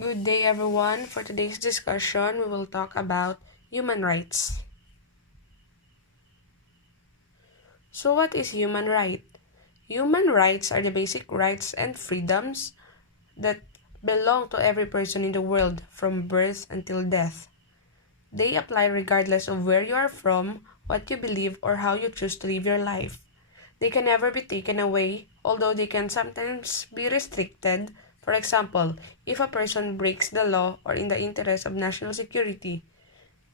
Good day, everyone. For today's discussion, we will talk about human rights. So, what is human right? Human rights are the basic rights and freedoms that belong to every person in the world from birth until death. They apply regardless of where you are from, what you believe, or how you choose to live your life. They can never be taken away, although they can sometimes be restricted. For example, if a person breaks the law or in the interest of national security.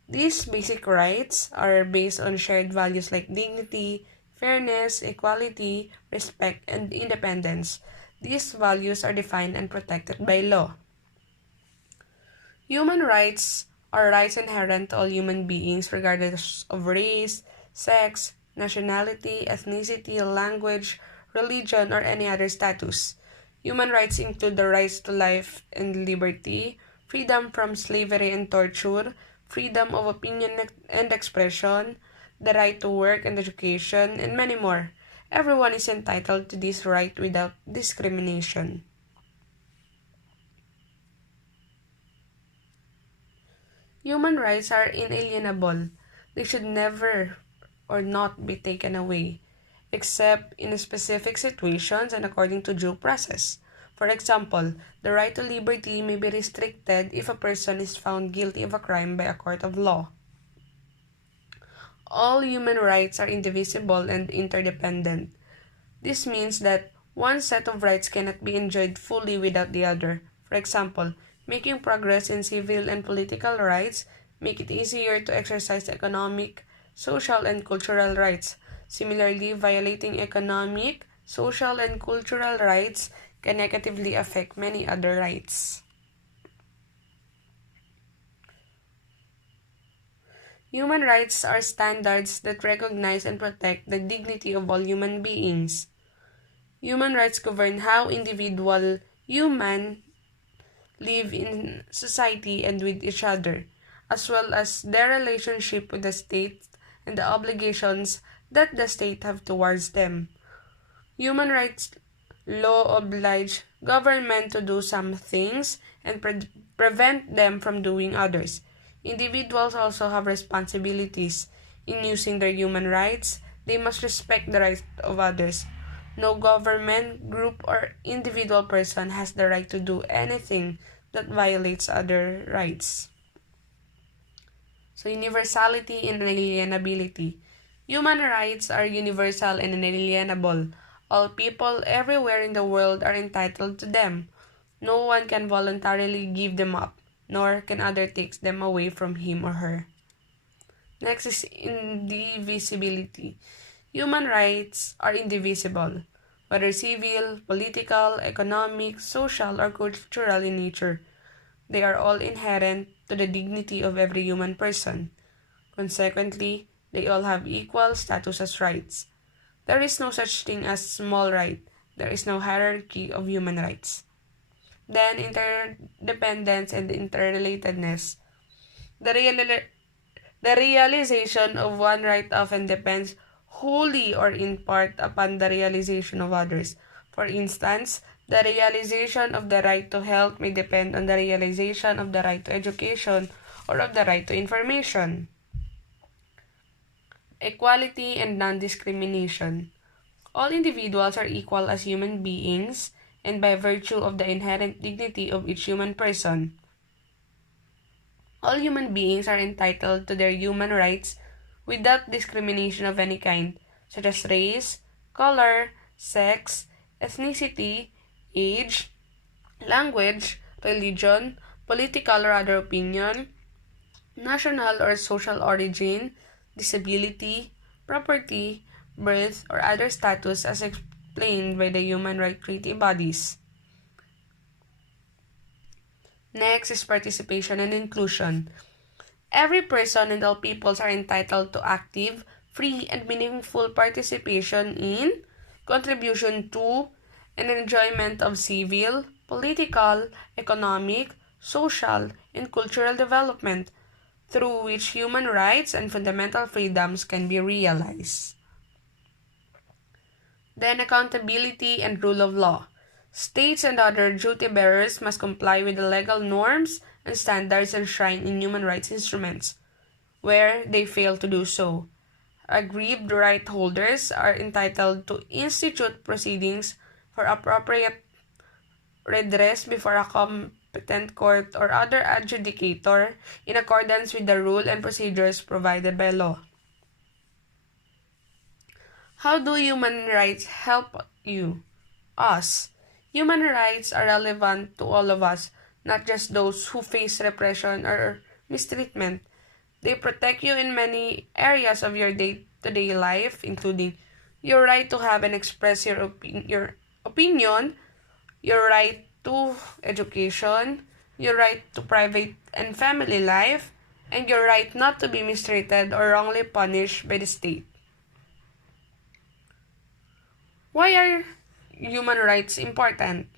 These basic rights are based on shared values like dignity, fairness, equality, respect, and independence. These values are defined and protected by law. Human rights are rights inherent to all human beings regardless of race, sex, nationality, ethnicity, language, religion, or any other status. Human rights include the rights to life and liberty, freedom from slavery and torture, freedom of opinion and expression, the right to work and education, and many more. Everyone is entitled to this right without discrimination. Human rights are inalienable. They should never or not be taken away, except in specific situations and according to due process. For example, the right to liberty may be restricted if a person is found guilty of a crime by a court of law. All human rights are indivisible and interdependent. This means that one set of rights cannot be enjoyed fully without the other. For example, making progress in civil and political rights make it easier to exercise economic, social, and cultural rights. Similarly, violating economic, social, and cultural rights can negatively affect many other rights. Human rights are standards that recognize and protect the dignity of all human beings. Human rights govern how individual humans live in society and with each other, as well as their relationship with the state and the obligations that the state have towards them. Human rights law oblige government to do some things and prevent them from doing others. Individuals also have responsibilities in using their human rights. They must respect the rights of others. No government, group, or individual person has the right to do anything that violates other rights. So, universality and inalienability. Human rights are universal and inalienable. All people everywhere in the world are entitled to them. No one can voluntarily give them up, nor can other take them away from him or her. Next is indivisibility. Human rights are indivisible, whether civil, political, economic, social, or cultural in nature. They are all inherent to the dignity of every human person. Consequently, they all have equal status as rights. There is no such thing as small right. There is no hierarchy of human rights. Then, interdependence and interrelatedness. The, the realization of one right often depends wholly or in part upon the realization of others. For instance, the realization of the right to health may depend on the realization of the right to education or of the right to information. Equality and non-discrimination. All individuals are equal as human beings and by virtue of the inherent dignity of each human person. All human beings are entitled to their human rights without discrimination of any kind, such as race, color, sex, ethnicity, age, language, religion, political or other opinion, national or social origin, disability, property, birth, or other status as explained by the human rights treaty bodies. Next is participation and inclusion. Every person and all peoples are entitled to active, free, and meaningful participation in, contribution to, and enjoyment of civil, political, economic, social, and cultural development, through which human rights and fundamental freedoms can be realized. Then accountability and rule of law. States and other duty bearers must comply with the legal norms and standards enshrined in human rights instruments. Where they fail to do so, aggrieved right holders are entitled to institute proceedings for appropriate redress before a competent court or other adjudicator in accordance with the rule and procedures provided by law. How do human rights help you? Us. Human rights are relevant to all of us, not just those who face repression or mistreatment. They protect you in many areas of your day-to-day life, including your right to have and express your opinion, your right to education, your right to private and family life, and your right not to be mistreated or wrongly punished by the state. Why are human rights important?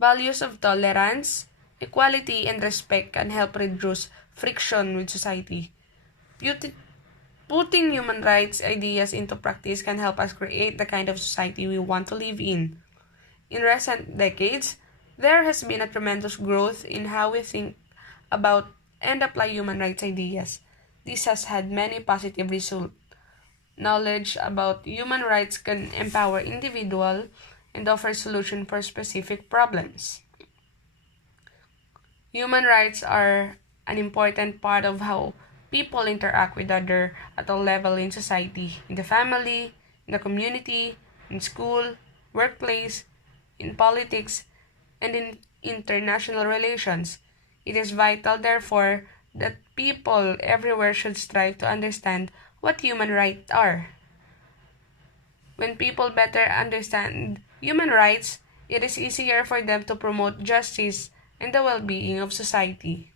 Values of tolerance, equality, and respect can help reduce friction with society. Putting human rights ideas into practice can help us create the kind of society we want to live in. In recent decades, there has been a tremendous growth in how we think about and apply human rights ideas. This has had many positive results. Knowledge about human rights can empower individuals and offer solutions for specific problems. Human rights are an important part of how people interact with others at all levels in society, in the family, in the community, in school, workplace, in politics, and in international relations. It is vital, therefore, that people everywhere should strive to understand what human rights are. When people better understand human rights, it is easier for them to promote justice and the well-being of society.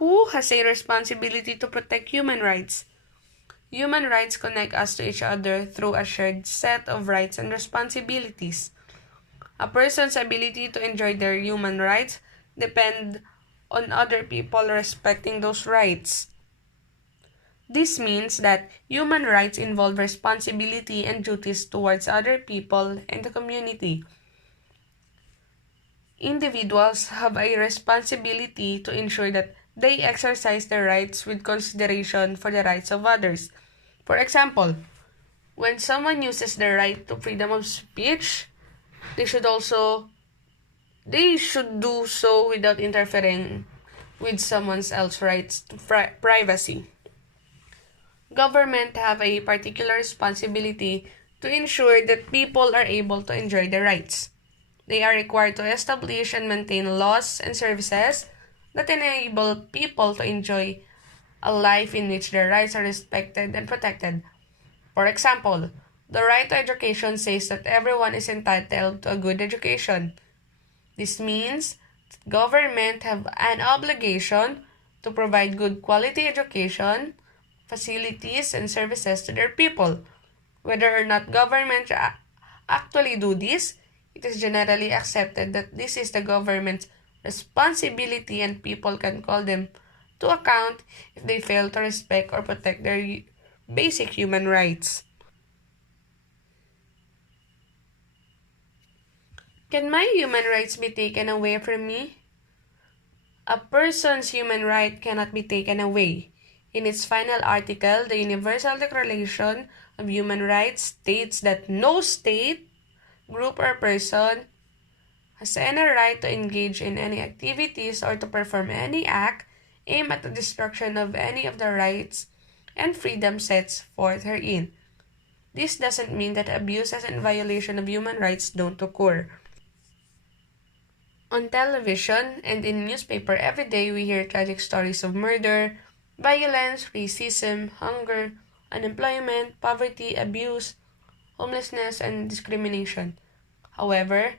Who has a responsibility to protect human rights? Human rights connect us to each other through a shared set of rights and responsibilities. A person's ability to enjoy their human rights depend on other people respecting those rights. This means that human rights involve responsibility and duties towards other people and the community. Individuals have a responsibility to ensure that they exercise their rights with consideration for the rights of others. For example, when someone uses their right to freedom of speech, they should do so without interfering with someone else's rights to privacy. Government have a particular responsibility to ensure that people are able to enjoy their rights. They are required to establish and maintain laws and services that enable people to enjoy a life in which their rights are respected and protected. For example, the right to education says that everyone is entitled to a good education. This means that government have an obligation to provide good quality education, facilities, and services to their people. Whether or not government actually do this, it is generally accepted that this is the government's responsibility and people can call them to account if they fail to respect or protect their basic human rights. Can my human rights be taken away from me? A person's human right cannot be taken away. In its final article, the Universal Declaration of Human Rights states that no state, group, or person has any right to engage in any activities or to perform any act aimed at the destruction of any of the rights and freedom sets forth herein. This doesn't mean that abuses and violation of human rights don't occur. On television and in newspaper every day we hear tragic stories of murder, violence, racism, hunger, unemployment, poverty, abuse, homelessness, and discrimination. However,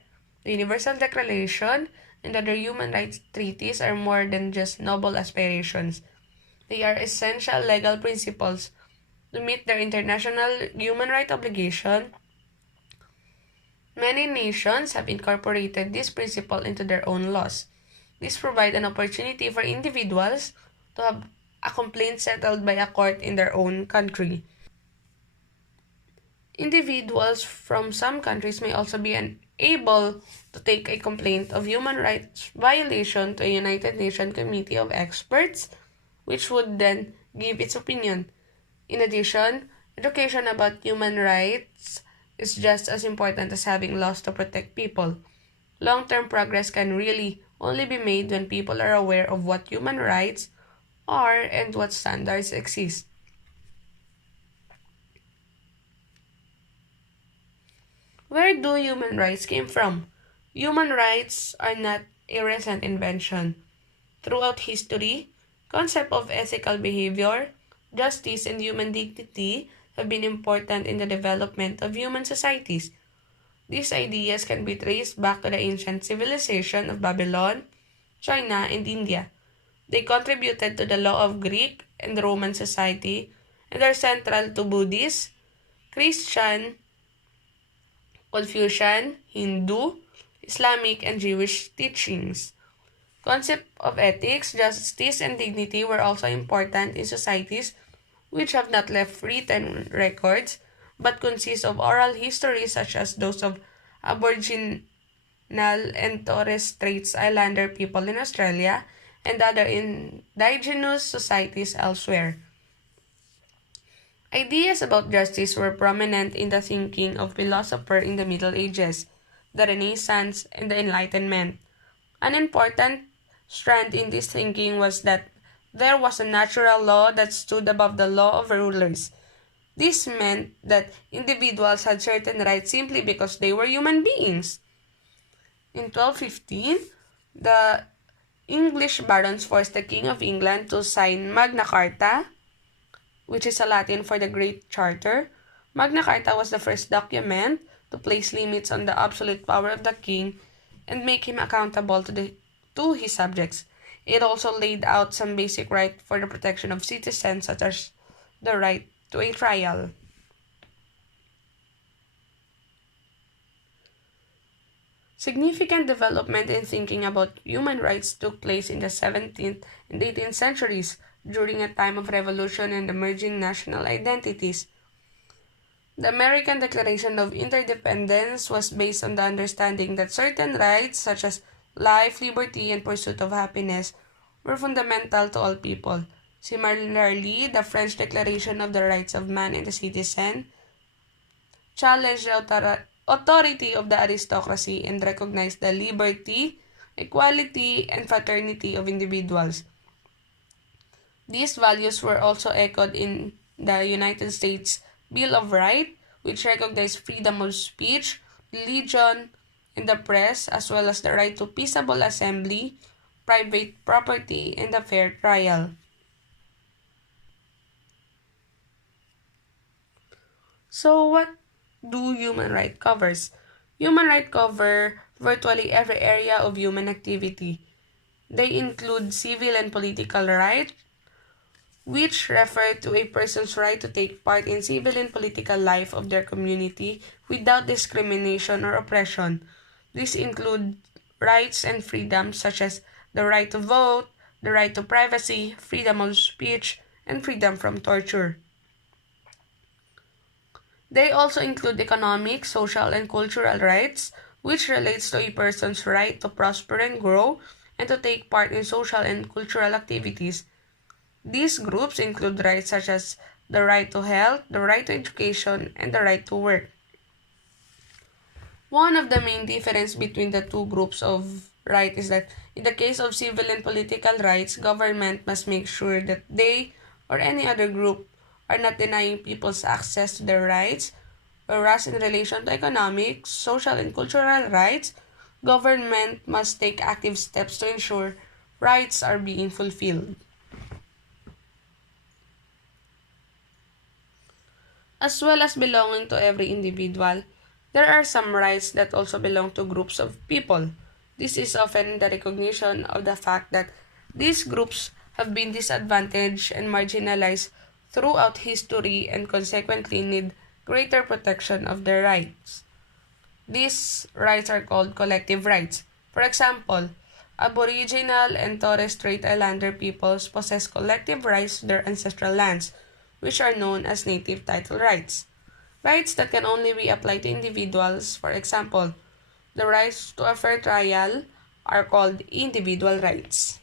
the Universal Declaration and other human rights treaties are more than just noble aspirations. They are essential legal principles to meet their international human rights obligation. Many nations have incorporated this principle into their own laws. This provides an opportunity for individuals to have a complaint settled by a court in their own country. Individuals from some countries may also be unable to take a complaint of human rights violation to a United Nations Committee of Experts, which would then give its opinion. In addition, education about human rights is just as important as having laws to protect people. Long-term progress can really only be made when people are aware of what human rights are and what standards exist. Where do human rights came from? Human rights are not a recent invention. Throughout history, concepts of ethical behavior, justice, and human dignity have been important in the development of human societies. These ideas can be traced back to the ancient civilization of Babylon, China, and India. They contributed to the law of Greek and Roman society and are central to Buddhist, Christian, Confucian, Hindu, Islamic, and Jewish teachings. Concepts of ethics, justice, and dignity were also important in societies which have not left written records but consist of oral histories such as those of Aboriginal and Torres Straits Islander people in Australia and other indigenous societies elsewhere. Ideas about justice were prominent in the thinking of philosophers in the Middle Ages, the Renaissance, and the Enlightenment. An important strand in this thinking was that there was a natural law that stood above the law of rulers. This meant that individuals had certain rights simply because they were human beings. In 1215, the English barons forced the King of England to sign Magna Carta, which is a Latin for the Great Charter. Magna Carta was the first document to place limits on the absolute power of the king and make him accountable to his subjects. It also laid out some basic rights for the protection of citizens, such as the right to a trial. Significant development in thinking about human rights took place in the 17th and 18th centuries during a time of revolution and emerging national identities. The American Declaration of Interdependence was based on the understanding that certain rights, such as life, liberty, and pursuit of happiness, were fundamental to all people. Similarly, the French Declaration of the Rights of Man and the Citizen challenged the authority of the aristocracy and recognized the liberty, equality, and fraternity of individuals. These values were also echoed in the United States Bill of Rights, which recognized freedom of speech, religion, and the press, as well as the right to peaceable assembly, private property, and a fair trial. So, what do human rights covers? Human rights cover virtually every area of human activity. They include civil and political rights, which refer to a person's right to take part in civil and political life of their community without discrimination or oppression. These include rights and freedoms such as the right to vote, the right to privacy, freedom of speech, and freedom from torture. They also include economic, social, and cultural rights, which relates to a person's right to prosper and grow and to take part in social and cultural activities. These groups include rights such as the right to health, the right to education, and the right to work. One of the main differences between the two groups of rights is that in the case of civil and political rights, government must make sure that they or any other group are not denying people's access to their rights, whereas in relation to economic, social, and cultural rights, government must take active steps to ensure rights are being fulfilled. As well as belonging to every individual, there are some rights that also belong to groups of people. This is often the recognition of the fact that these groups have been disadvantaged and marginalized throughout history and consequently need greater protection of their rights. These rights are called collective rights. For example, Aboriginal and Torres Strait Islander peoples possess collective rights to their ancestral lands, which are known as native title rights. Rights that can only be applied to individuals, for example, the rights to a fair trial, are called individual rights.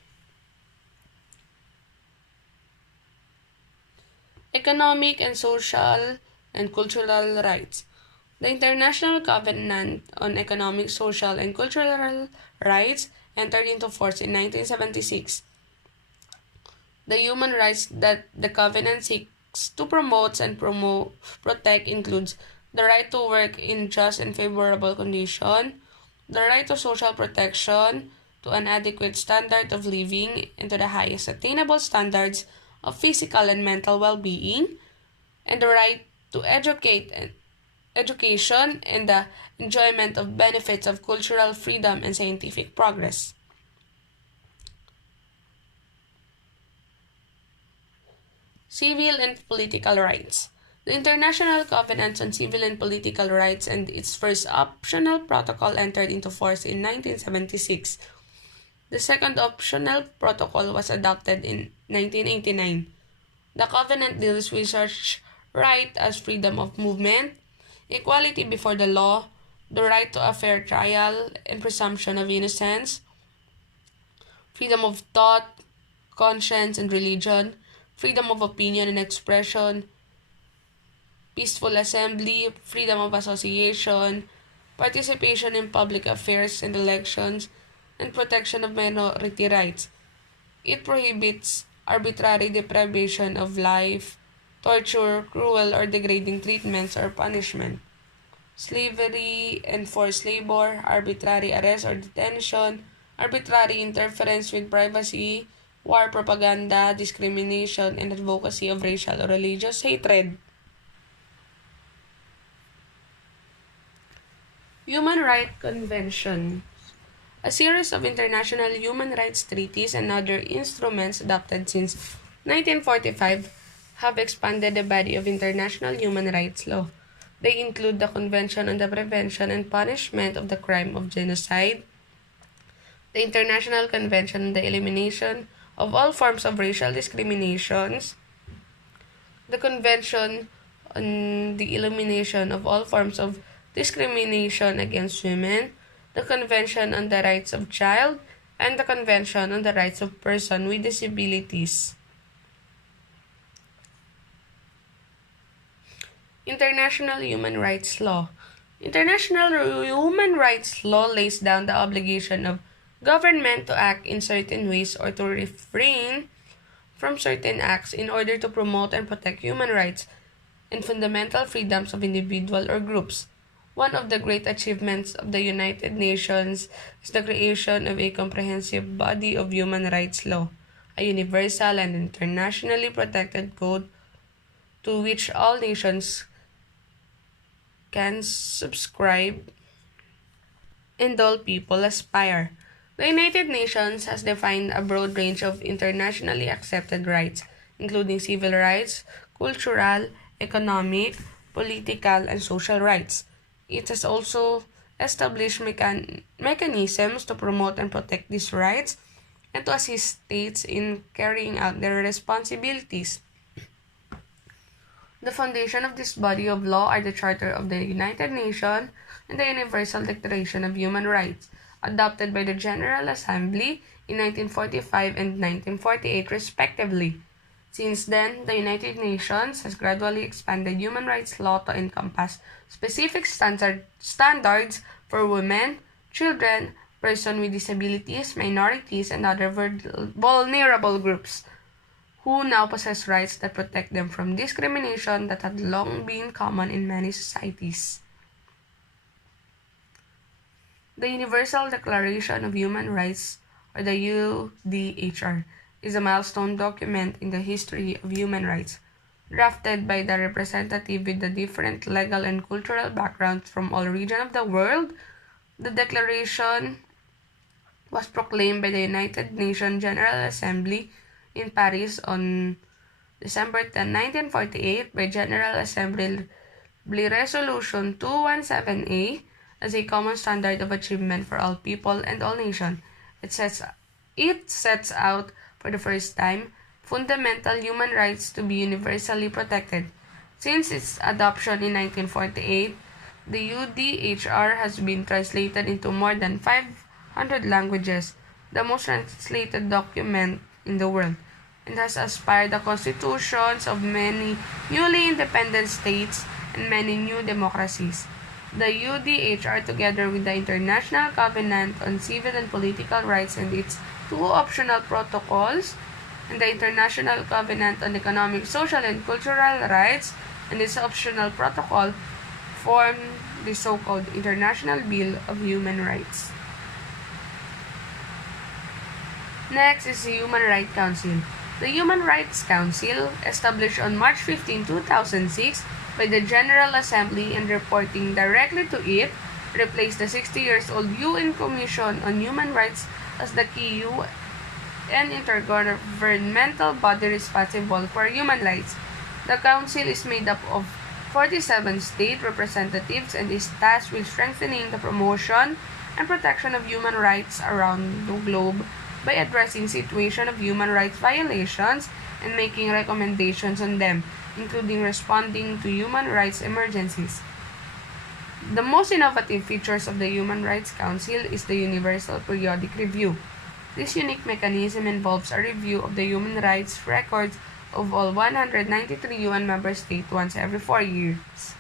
Economic and social and cultural rights. The International Covenant on Economic, Social, and Cultural Rights entered into force in 1976. The human rights that the Covenant seeks to promote and protect includes the right to work in just and favorable conditions, the right to social protection, to an adequate standard of living, and to the highest attainable standards of physical and mental well-being, and the right to education and the enjoyment of benefits of cultural freedom and scientific progress. Civil and political rights. The International Covenant on Civil and Political Rights and its first optional protocol entered into force in 1976. The second optional protocol was adopted in 1989. The covenant deals with such rights as freedom of movement, equality before the law, the right to a fair trial and presumption of innocence, freedom of thought, conscience, and religion, freedom of opinion and expression, peaceful assembly, freedom of association, participation in public affairs and elections, and protection of minority rights. It prohibits arbitrary deprivation of life, torture, cruel or degrading treatments or punishment, slavery and forced labor, arbitrary arrest or detention, arbitrary interference with privacy, war propaganda, discrimination, and advocacy of racial or religious hatred. Human Rights Convention. A series of international human rights treaties and other instruments adopted since 1945 have expanded the body of international human rights law. They include the Convention on the Prevention and Punishment of the Crime of Genocide, the International Convention on the Elimination of all forms of racial discriminations, the Convention on the Elimination of all forms of discrimination against women, the Convention on the Rights of Child, and the Convention on the Rights of Persons with Disabilities. International Human Rights Law. International human rights law lays down the obligation of government to act in certain ways or to refrain from certain acts in order to promote and protect human rights and fundamental freedoms of individuals or groups. One of the great achievements of the United Nations is the creation of a comprehensive body of human rights law, a universal and internationally protected code to which all nations can subscribe and all people aspire. The United Nations has defined a broad range of internationally accepted rights, including civil rights, cultural, economic, political, and social rights. It has also established mechanisms to promote and protect these rights and to assist states in carrying out their responsibilities. The foundation of this body of law are the Charter of the United Nations and the Universal Declaration of Human Rights, adopted by the General Assembly in 1945 and 1948 respectively. Since then, the United Nations has gradually expanded human rights law to encompass specific standards for women, children, persons with disabilities, minorities, and other vulnerable groups, who now possess rights that protect them from discrimination that had long been common in many societies. The Universal Declaration of Human Rights, or the UDHR, is a milestone document in the history of human rights, drafted by the representative with the different legal and cultural backgrounds from all regions of the world. The declaration was proclaimed by the United Nations General Assembly in Paris on December 10, 1948 by General Assembly Resolution 217A as a common standard of achievement for all people and all nations. It sets out, for the first time, fundamental human rights to be universally protected. It Since its adoption in 1948, the UDHR has been translated into more than 500 languages, the most translated document in the world, and has aspired the constitutions of many newly independent states and many new democracies. The UDHR, together with the International Covenant on Civil and Political Rights and its two optional protocols, and the International Covenant on Economic, Social, and Cultural Rights and its optional protocol, form the so-called International Bill of Human Rights. Next is the Human Rights Council. The Human Rights Council, established on March 15, 2006 by the General Assembly and reporting directly to it, replaced the 60-year-old UN Commission on Human Rights as the key UN intergovernmental body responsible for human rights. The Council is made up of 47 state representatives and is tasked with strengthening the promotion and protection of human rights around the globe by addressing situation of human rights violations and making recommendations on them, including responding to human rights emergencies. The most innovative features of the Human Rights Council is the Universal Periodic Review. This unique mechanism involves a review of the human rights records of all 193 UN member states once every 4 years.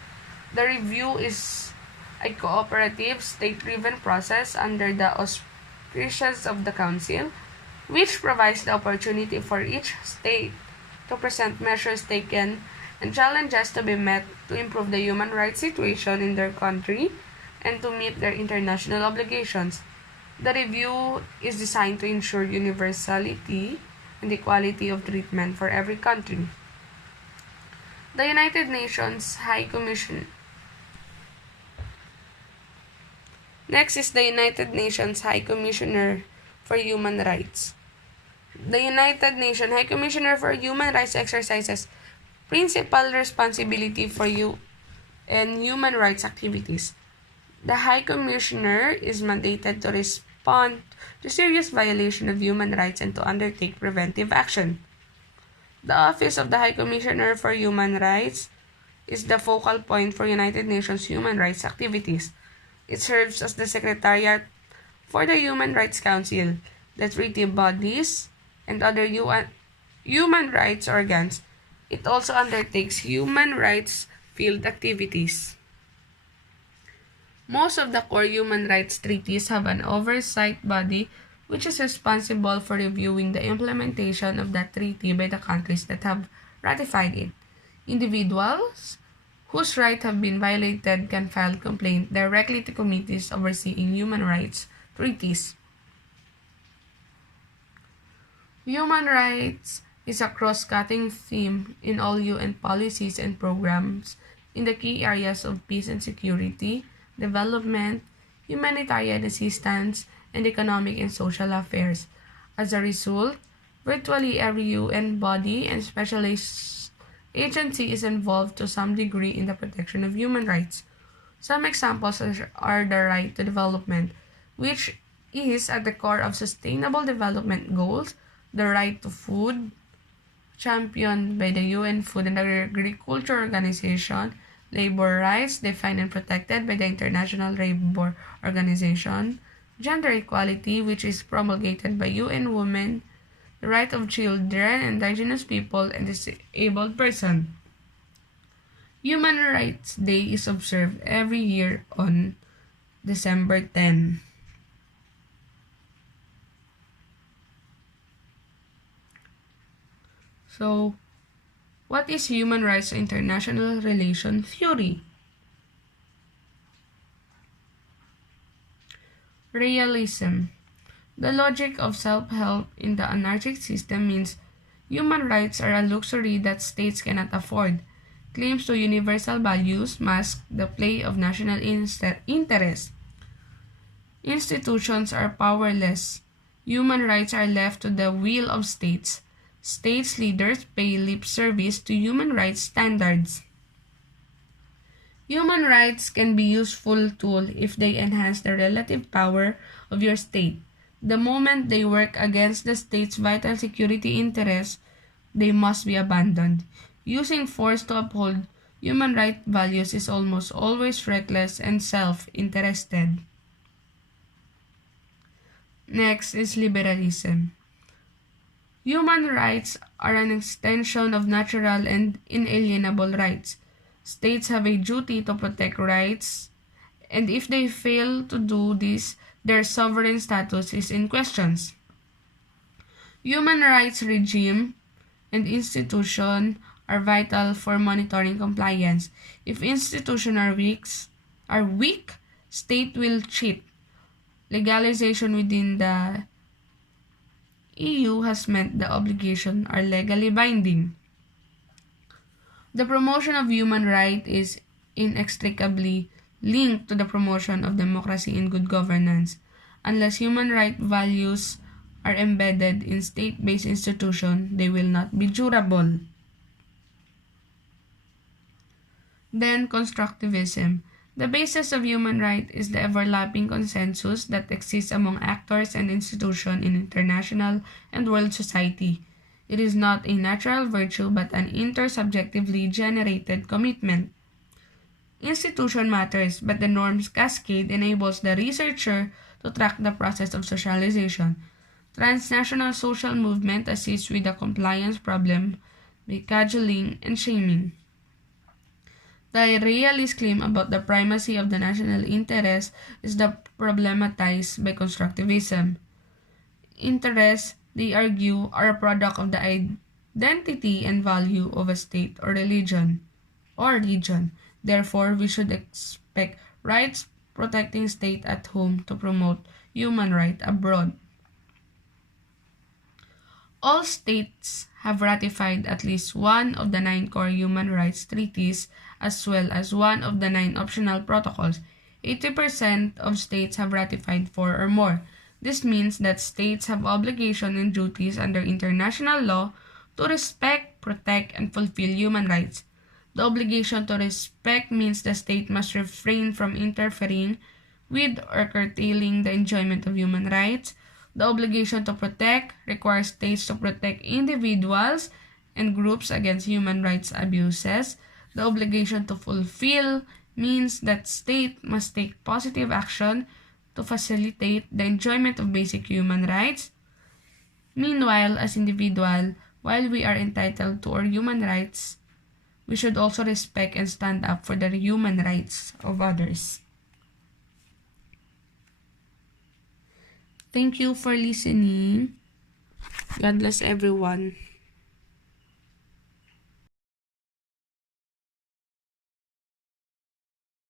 The review is a cooperative, state-driven process under the auspices of the Council, which provides the opportunity for each state to present measures taken and challenges to be met to improve the human rights situation in their country and to meet their international obligations. The review is designed to ensure universality and equality of treatment for every country. The United Nations High Commission. Next is the United Nations High Commissioner for Human Rights. The United Nations High Commissioner for Human Rights exercises principal responsibility for human rights activities. The High Commissioner is mandated to respond to serious violation of human rights and to undertake preventive action. The Office of the High Commissioner for Human Rights is the focal point for United Nations human rights activities. It serves as the Secretariat for the Human Rights Council, the treaty bodies, and other human rights organs. It also undertakes human rights field activities. Most of the core human rights treaties have an oversight body which is responsible for reviewing the implementation of that treaty by the countries that have ratified it. Individuals whose rights have been violated can file complaint directly to committees overseeing human rights treaties. Human rights is a cross-cutting theme in all UN policies and programs in the key areas of peace and security, development, humanitarian assistance, and economic and social affairs. As a result, virtually every UN body and specialized agency is involved to some degree in the protection of human rights. Some examples are the right to development, which is at the core of sustainable development goals, the right to food, championed by the UN Food and Agriculture Organization, labor rights defined and protected by the International Labor Organization, gender equality, which is promulgated by UN Women, the right of children, indigenous people, and disabled persons. Human Rights Day is observed every year on December 10. So, what is human rights international relation theory? Realism. The logic of self-help in the anarchic system means human rights are a luxury that states cannot afford. Claims to universal values mask the play of national interest. Institutions are powerless. Human rights are left to the will of states. States leaders pay lip service to human rights standards. Human rights can be a useful tool if they enhance the relative power of your state. The moment they work against the state's vital security interests, they must be abandoned. Using force to uphold human rights values is almost always reckless and self-interested. Next is liberalism. Human rights are an extension of natural and inalienable rights. States have a duty to protect rights, and if they fail to do this, their sovereign status is in question. Human rights regime and institution are vital for monitoring compliance. If institutions are weak, state will cheat. Legalization within the EU has meant the obligations are legally binding. The promotion of human rights is inextricably linked to the promotion of democracy and good governance. Unless human rights values are embedded in state-based institutions, they will not be durable. Then, Constructivism. The basis of human rights is the overlapping consensus that exists among actors and institutions in international and world society. It is not a natural virtue but an intersubjectively generated commitment. Institution matters, but the norms cascade enables the researcher to track the process of socialization. Transnational social movement assists with the compliance problem by cajoling and shaming. The realist claim about the primacy of the national interest is problematized by constructivism. Interests, they argue, are a product of the identity and value of a state or religion. Therefore, we should expect rights protecting state at home to promote human rights abroad. All states have ratified at least one of the 9 core human rights treaties as well as one of the 9 optional protocols. 80% of states have ratified 4 or more. This means that states have obligations and duties under international law to respect, protect, and fulfill human rights. The obligation to respect means the state must refrain from interfering with or curtailing the enjoyment of human rights. The obligation to protect requires states to protect individuals and groups against human rights abuses. The obligation to fulfill means that state must take positive action to facilitate the enjoyment of basic human rights. Meanwhile, as individuals, while we are entitled to our human rights, we should also respect and stand up for the human rights of others. Thank you for listening. God bless everyone.